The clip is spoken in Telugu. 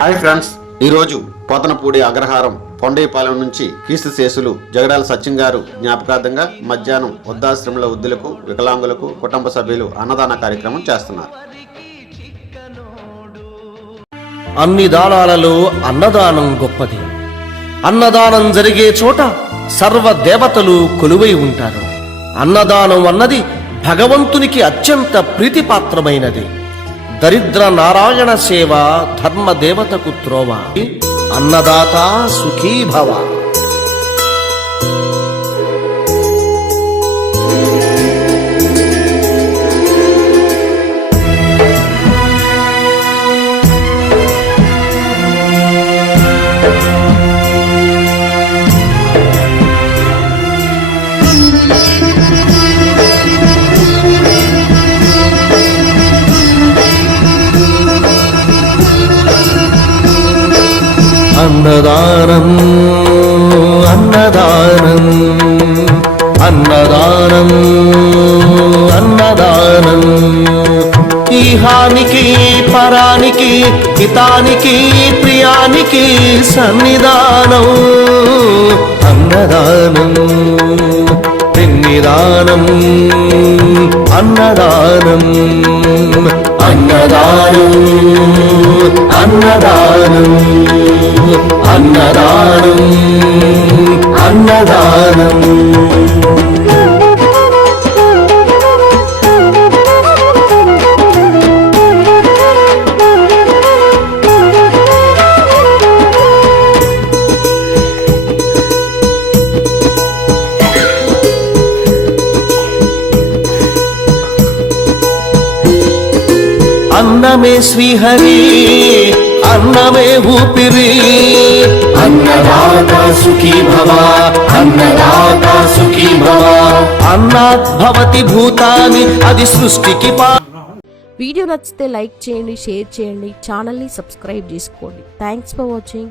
హాయ్ ఫ్రెండ్స్, ఈరోజు పోతనపూడి అగ్రహారం పొండేపాలెం నుంచి కీర్తి శేషులు జగడాల సత్యం గారు జ్ఞాపకార్థంగా మధ్యాహ్నం వృద్ధాశ్రమంలో వృద్ధులకు, వికలాంగులకు, కుటుంబ సభ్యులు అన్నదాన కార్యక్రమం చేస్తున్నారు. అన్ని దానాలలో అన్నదానం గొప్పది. అన్నదానం జరిగే చోట సర్వ దేవతలు కొలువై ఉంటారు. అన్నదానం అన్నది భగవంతునికి అత్యంత ప్రీతిపాత్రమైనది. దరిద్ర నారాయణ సేవ ధర్మ దేవతకు త్రోవ. అన్నదాత సుఖీ భవ. అన్నదానం అన్నదానం అన్నదానం అన్నదానం ఈహానికి పరానికి హితానికి ప్రియానికి సన్నిధానం. అన్నదానం పిన్నిదానం అన్నదానం అన్నదానం అన్నదానం అన్నదానం అన్నదానం. అన్నమే శ్రీహరి, అన్నమే ఊపిరి. అన్నదాత సుఖీ భవ, అన్నదాత సుఖీ భవ. అన్నాత్ భవతి భూతాని, అది సృష్టికి. వీడియో నచ్చితే లైక్ చేయండి, షేర్ చేయండి, ఛానల్ని సబ్స్క్రైబ్ చేసుకోండి. Thanks for watching.